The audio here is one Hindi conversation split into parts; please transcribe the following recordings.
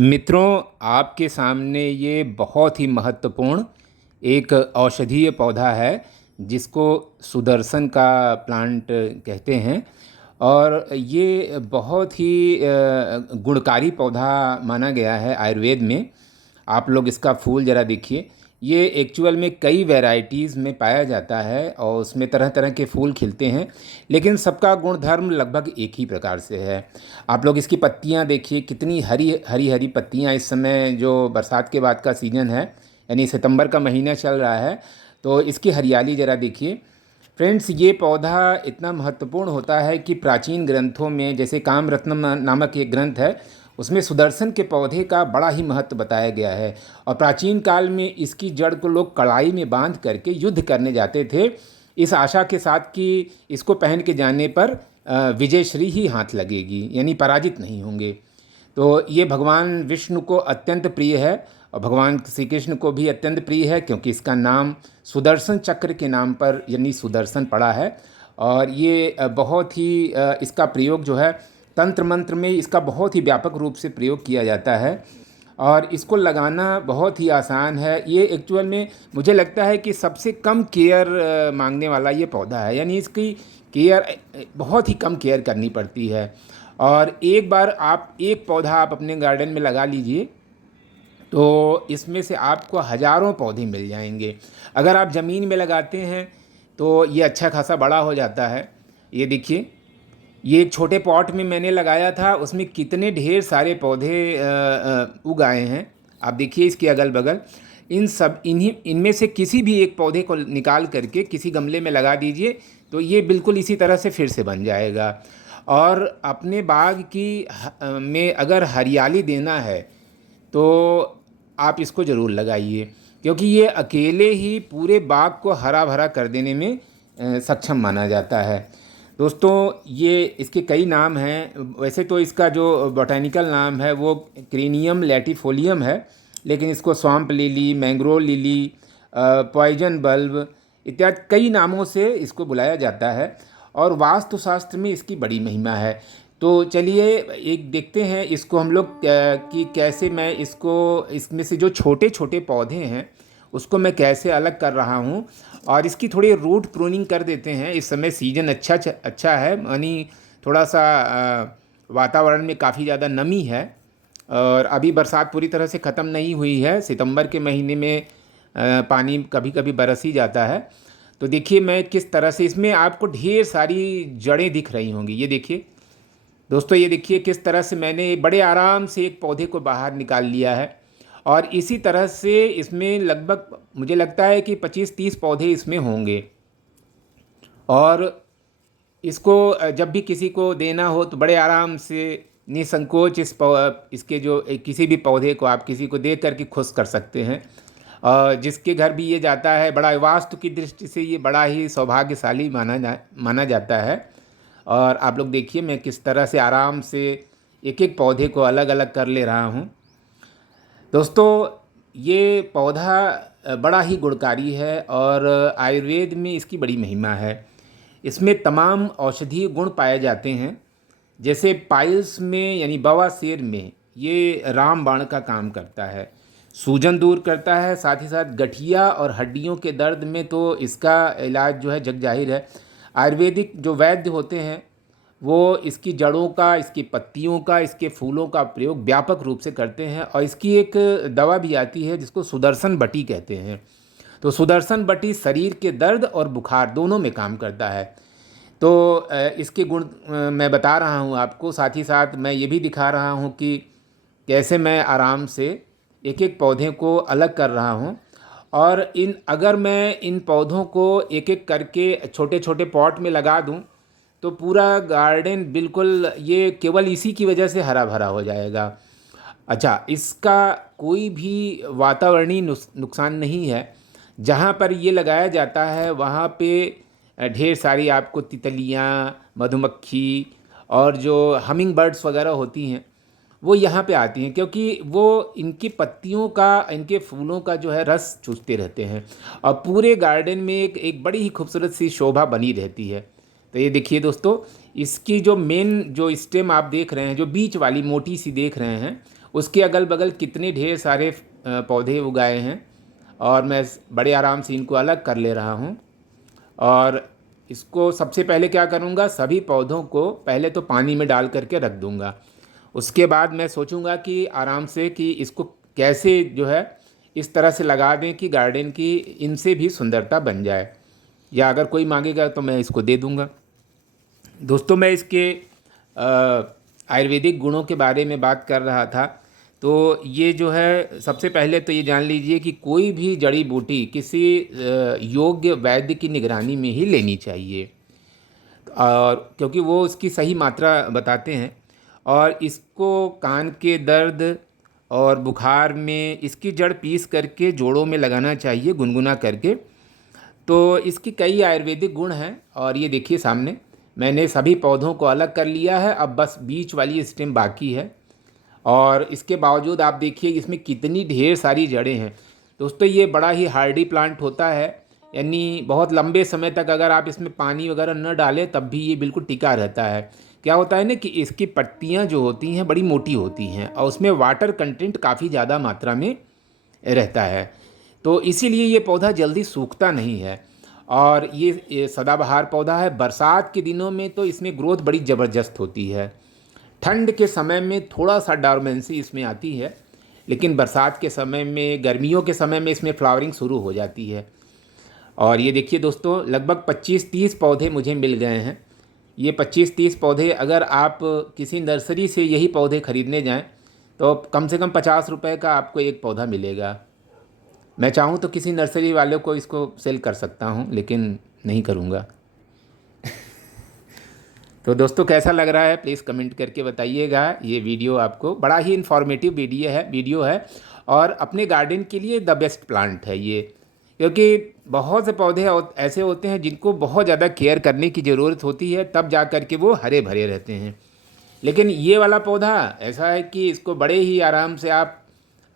मित्रों, आपके सामने ये बहुत ही महत्वपूर्ण एक औषधीय पौधा है जिसको सुदर्शन का प्लांट कहते हैं। और ये बहुत ही गुणकारी पौधा माना गया है आयुर्वेद में। आप लोग इसका फूल ज़रा देखिए। ये एक्चुअल में कई वैरायटीज़ में पाया जाता है और उसमें तरह तरह के फूल खिलते हैं, लेकिन सबका गुणधर्म लगभग एक ही प्रकार से है। आप लोग इसकी पत्तियां देखिए, कितनी हरी हरी हरी पत्तियां। इस समय जो बरसात के बाद का सीज़न है, यानी सितंबर का महीना चल रहा है, तो इसकी हरियाली ज़रा देखिए। फ्रेंड्स, ये पौधा इतना महत्वपूर्ण होता है कि प्राचीन ग्रंथों में, जैसे कामरत्नम नामक एक ग्रंथ है, उसमें सुदर्शन के पौधे का बड़ा ही महत्व बताया गया है। और प्राचीन काल में इसकी जड़ को लोग कड़ाई में बांध करके युद्ध करने जाते थे, इस आशा के साथ कि इसको पहन के जाने पर विजयश्री ही हाथ लगेगी, यानी पराजित नहीं होंगे। तो ये भगवान विष्णु को अत्यंत प्रिय है और भगवान श्री कृष्ण को भी अत्यंत प्रिय है, क्योंकि इसका नाम सुदर्शन चक्र के नाम पर यानी सुदर्शन पड़ा है। और ये बहुत ही इसका प्रयोग जो है, तंत्र मंत्र में इसका बहुत ही व्यापक रूप से प्रयोग किया जाता है और इसको लगाना बहुत ही आसान है। ये एक्चुअल में मुझे लगता है कि सबसे कम केयर मांगने वाला ये पौधा है, यानी इसकी केयर बहुत ही कम केयर करनी पड़ती है। और एक बार आप एक पौधा आप अपने गार्डन में लगा लीजिए तो इसमें से आपको हज़ारों पौधे मिल जाएंगे। अगर आप ज़मीन में लगाते हैं तो ये अच्छा खासा बड़ा हो जाता है। ये देखिए, ये एक छोटे पॉट में मैंने लगाया था, उसमें कितने ढेर सारे पौधे उग आए हैं। आप देखिए इसके अगल बगल, इनमें से किसी भी एक पौधे को निकाल करके किसी गमले में लगा दीजिए तो ये बिल्कुल इसी तरह से फिर से बन जाएगा। और अपने बाग की में अगर हरियाली देना है तो आप इसको ज़रूर लगाइए, क्योंकि ये अकेले ही पूरे बाग को हरा भरा कर देने में सक्षम माना जाता है। दोस्तों, ये इसके कई नाम हैं। वैसे तो इसका जो बॉटेनिकल नाम है वो क्रेनियम लैटिफोलियम है, लेकिन इसको swamp lily, mangrove lily, poison bulb इत्यादि कई नामों से इसको बुलाया जाता है। और वास्तुशास्त्र में इसकी बड़ी महिमा है। तो चलिए एक देखते हैं इसको हम लोग कि कैसे मैं इसको, इसमें से जो छोटे छोटे पौधे हैं उसको मैं कैसे अलग कर रहा हूँ। और इसकी थोड़ी रूट प्रूनिंग कर देते हैं। इस समय सीजन अच्छा है, यानी थोड़ा सा वातावरण में काफ़ी ज़्यादा नमी है और अभी बरसात पूरी तरह से ख़त्म नहीं हुई है। सितंबर के महीने में पानी कभी कभी बरस ही जाता है। तो देखिए मैं किस तरह से, इसमें आपको ढेर सारी जड़ें दिख रही होंगी। ये देखिए दोस्तों, ये देखिए किस तरह से मैंने बड़े आराम से एक पौधे को बाहर निकाल लिया है। और इसी तरह से इसमें लगभग मुझे लगता है कि 25-30 पौधे इसमें होंगे। और इसको जब भी किसी को देना हो तो बड़े आराम से निसंकोच इसके जो किसी भी पौधे को आप किसी को दे करके खुश कर सकते हैं। और जिसके घर भी ये जाता है, बड़ा वास्तु की दृष्टि से ये बड़ा ही सौभाग्यशाली माना जाता है। और आप लोग देखिए मैं किस तरह से आराम से एक एक पौधे को अलग अलग कर ले रहा हूँ। दोस्तों, ये पौधा बड़ा ही गुणकारी है और आयुर्वेद में इसकी बड़ी महिमा है। इसमें तमाम औषधीय गुण पाए जाते हैं। जैसे पाइल्स में यानी बवासीर में ये रामबाण का काम करता है, सूजन दूर करता है। साथ ही साथ गठिया और हड्डियों के दर्द में तो इसका इलाज जो है जग जाहिर है। आयुर्वेदिक जो वैद्य होते हैं वो इसकी जड़ों का, इसकी पत्तियों का, इसके फूलों का प्रयोग व्यापक रूप से करते हैं। और इसकी एक दवा भी आती है जिसको सुदर्शन बटी कहते हैं। तो सुदर्शन बटी शरीर के दर्द और बुखार दोनों में काम करता है। तो इसके गुण मैं बता रहा हूँ आपको, साथ ही साथ मैं ये भी दिखा रहा हूँ कि कैसे मैं आराम से एक एक पौधे को अलग कर रहा हूँ। और अगर मैं इन पौधों को एक एक करके छोटे छोटे पॉट में लगा दूँ तो पूरा गार्डन बिल्कुल ये केवल इसी की वजह से हरा भरा हो जाएगा। अच्छा, इसका कोई भी वातावरणीय नुकसान नहीं है। जहाँ पर ये लगाया जाता है वहाँ पे ढेर सारी आपको तितलियाँ, मधुमक्खी और जो हमिंग बर्ड्स वगैरह होती हैं वो यहाँ पे आती हैं, क्योंकि वो इनकी पत्तियों का, इनके फूलों का जो है रस चूसते रहते हैं और पूरे गार्डन में एक एक बड़ी ही खूबसूरत सी शोभा बनी रहती है। तो ये देखिए दोस्तों, इसकी जो मेन जो स्टेम आप देख रहे हैं, जो बीच वाली मोटी सी देख रहे हैं, उसके अगल बगल कितने ढेर सारे पौधे उगाए हैं, और मैं बड़े आराम से इनको अलग कर ले रहा हूँ। और इसको सबसे पहले क्या करूँगा, सभी पौधों को पहले तो पानी में डाल करके रख दूँगा। उसके बाद मैं सोचूंगा कि आराम से कि इसको कैसे जो है इस तरह से लगा दें कि गार्डन की इनसे भी सुंदरता बन जाए, या अगर कोई मांगेगा तो मैं इसको दे दूंगा। दोस्तों, मैं इसके आयुर्वेदिक गुणों के बारे में बात कर रहा था। तो ये जो है, सबसे पहले तो ये जान लीजिए कि कोई भी जड़ी बूटी किसी योग्य वैद्य की निगरानी में ही लेनी चाहिए, और क्योंकि वो उसकी सही मात्रा बताते हैं। और इसको कान के दर्द और बुखार में इसकी जड़ पीस करके जोड़ों में लगाना चाहिए, गुनगुना करके। तो इसकी कई आयुर्वेदिक गुण हैं। और ये देखिए सामने मैंने सभी पौधों को अलग कर लिया है, अब बस बीच वाली स्टेम बाकी है। और इसके बावजूद आप देखिए इसमें कितनी ढेर सारी जड़ें हैं। दोस्तों, ये बड़ा ही हार्डी प्लांट होता है, यानी बहुत लंबे समय तक अगर आप इसमें पानी वगैरह न डालें तब भी ये बिल्कुल टिका रहता है। क्या होता है ना कि इसकी पत्तियां जो होती हैं बड़ी मोटी होती हैं, और उसमें वाटर कंटेंट काफ़ी ज़्यादा मात्रा में रहता है, तो इसीलिए ये पौधा जल्दी सूखता नहीं है। और ये सदाबहार पौधा है। बरसात के दिनों में तो इसमें ग्रोथ बड़ी ज़बरदस्त होती है। ठंड के समय में थोड़ा सा डॉर्मेंसी इसमें आती है, लेकिन बरसात के समय में, गर्मियों के समय में इसमें फ्लावरिंग शुरू हो जाती है। और ये देखिए दोस्तों, लगभग 25-30 पौधे मुझे मिल गए हैं। ये 25-30 पौधे अगर आप किसी नर्सरी से यही पौधे ख़रीदने जाएं तो कम से कम 50 रुपये का आपको एक पौधा मिलेगा। मैं चाहूँ तो किसी नर्सरी वाले को इसको सेल कर सकता हूँ, लेकिन नहीं करूँगा। तो दोस्तों, कैसा लग रहा है प्लीज़ कमेंट करके बताइएगा। ये वीडियो आपको बड़ा ही इन्फॉर्मेटिव वीडियो है, और अपने गार्डन के लिए द बेस्ट प्लांट है ये। क्योंकि बहुत से पौधे ऐसे होते हैं जिनको बहुत ज़्यादा केयर करने की ज़रूरत होती है, तब जा कर के वो हरे भरे रहते हैं। लेकिन ये वाला पौधा ऐसा है कि इसको बड़े ही आराम से आप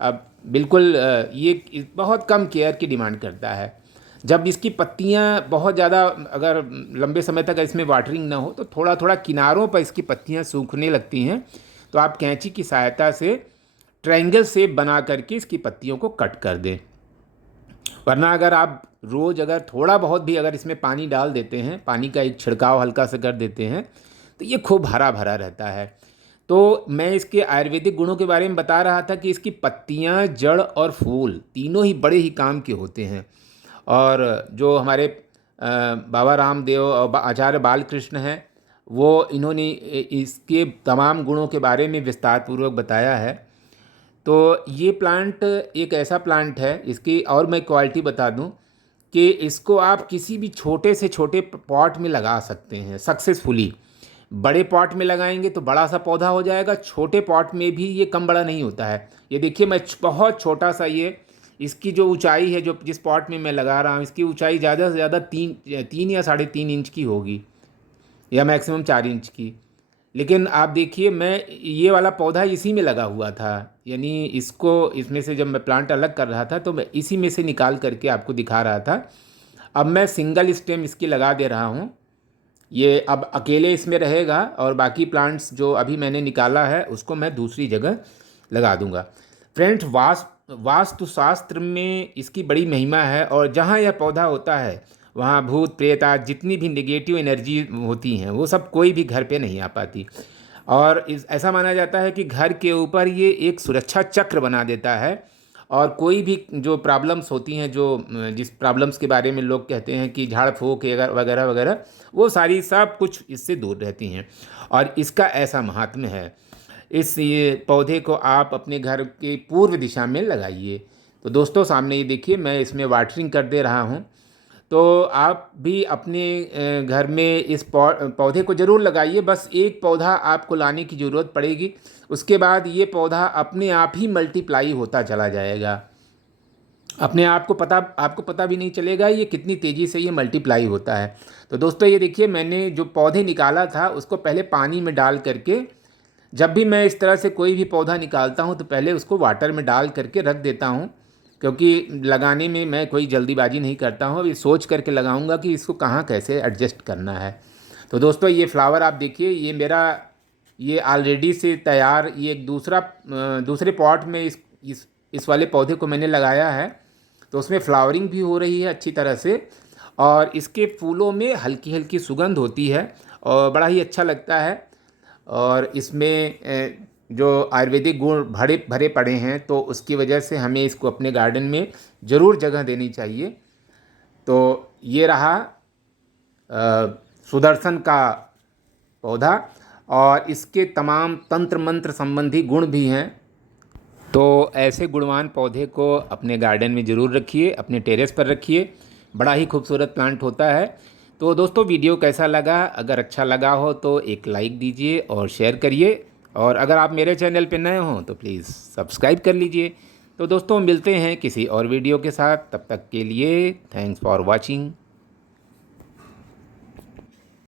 अब बिल्कुल ये बहुत कम केयर की डिमांड करता है। जब इसकी पत्तियां बहुत ज़्यादा, अगर लंबे समय तक इसमें वाटरिंग ना हो तो थोड़ा थोड़ा किनारों पर इसकी पत्तियां सूखने लगती हैं, तो आप कैंची की सहायता से ट्रायंगल शेप बना करके इसकी पत्तियों को कट कर दें। वरना अगर आप रोज़ अगर थोड़ा बहुत भी अगर इसमें पानी डाल देते हैं, पानी का एक छिड़काव हल्का से कर देते हैं, तो ये खूब हरा भरा रहता है। तो मैं इसके आयुर्वेदिक गुणों के बारे में बता रहा था कि इसकी पत्तियां, जड़ और फूल तीनों ही बड़े ही काम के होते हैं। और जो हमारे बाबा रामदेव और आचार्य बालकृष्ण हैं, वो इन्होंने इसके तमाम गुणों के बारे में विस्तार पूर्वक बताया है। तो ये प्लांट एक ऐसा प्लांट है, इसकी और मैं क्वालिटी बता दूं कि इसको आप किसी भी छोटे से छोटे पॉट में लगा सकते हैं सक्सेसफुली। बड़े पॉट में लगाएंगे तो बड़ा सा पौधा हो जाएगा, छोटे पॉट में भी ये कम बड़ा नहीं होता है। ये देखिए, मैं बहुत छोटा सा, ये इसकी जो ऊंचाई है, जो जिस पॉट में मैं लगा रहा हूँ, इसकी ऊंचाई ज़्यादा से ज़्यादा 3 या 3.5 इंच की होगी, या मैक्सिमम 4 इंच की। लेकिन आप देखिए, मैं ये वाला पौधा इसी में लगा हुआ था, यानी इसको इसमें से जब मैं प्लांट अलग कर रहा था तो मैं इसी में से निकाल करके आपको दिखा रहा था। अब मैं सिंगल स्टेम इसकी लगा दे रहा हूँ। ये अब अकेले इसमें रहेगा, और बाकी प्लांट्स जो अभी मैंने निकाला है उसको मैं दूसरी जगह लगा दूंगा। फ्रेंड्स, वास्तुशास्त्र में इसकी बड़ी महिमा है, और जहाँ यह पौधा होता है वहाँ भूत प्रेत आज जितनी भी नेगेटिव एनर्जी होती हैं वो सब कोई भी घर पे नहीं आ पाती। और ऐसा माना जाता है कि घर के ऊपर ये एक सुरक्षा चक्र बना देता है, और कोई भी जो प्रॉब्लम्स होती हैं, जो जिस प्रॉब्लम्स के बारे में लोग कहते हैं कि झाड़ फूँक वगैरह वगैरह, वो सारी सब कुछ इससे दूर रहती हैं। और इसका ऐसा महात्म्य है। इस ये पौधे को आप अपने घर के पूर्व दिशा में लगाइए। तो दोस्तों, सामने ये देखिए, मैं इसमें वाटरिंग कर दे रहा हूँ। तो आप भी अपने घर में इस पौधे को ज़रूर लगाइए। बस एक पौधा आपको लाने की ज़रूरत पड़ेगी, उसके बाद ये पौधा अपने आप ही मल्टीप्लाई होता चला जाएगा। अपने आपको पता भी नहीं चलेगा ये कितनी तेज़ी से ये मल्टीप्लाई होता है। तो दोस्तों, ये देखिए, मैंने जो पौधे निकाला था उसको पहले पानी में डाल करके, जब भी मैं इस तरह से कोई भी पौधा निकालता हूँ तो पहले उसको वाटर में डाल करके रख देता हूँ, क्योंकि लगाने में मैं कोई जल्दीबाजी नहीं करता हूँ। अभी सोच करके लगाऊंगा कि इसको कहाँ कैसे एडजस्ट करना है। तो दोस्तों, ये फ्लावर आप देखिए, ये मेरा ये ऑलरेडी से तैयार, ये एक दूसरे पॉट में इस वाले पौधे को मैंने लगाया है, तो उसमें फ्लावरिंग भी हो रही है अच्छी तरह से, और इसके फूलों में हल्की हल्की सुगंध होती है और बड़ा ही अच्छा लगता है। और इसमें जो आयुर्वेदिक गुण भरे भरे पड़े हैं, तो उसकी वजह से हमें इसको अपने गार्डन में ज़रूर जगह देनी चाहिए। तो ये रहा सुदर्शन का पौधा, और इसके तमाम तंत्र मंत्र संबंधी गुण भी हैं। तो ऐसे गुणवान पौधे को अपने गार्डन में ज़रूर रखिए, अपने टेरेस पर रखिए, बड़ा ही खूबसूरत प्लांट होता है। तो दोस्तों, वीडियो कैसा लगा? अगर अच्छा लगा हो तो एक लाइक दीजिए और शेयर करिए, और अगर आप मेरे चैनल पर नए हों तो प्लीज़ सब्सक्राइब कर लीजिए। तो दोस्तों, मिलते हैं किसी और वीडियो के साथ, तब तक के लिए थैंक्स फॉर वॉचिंग।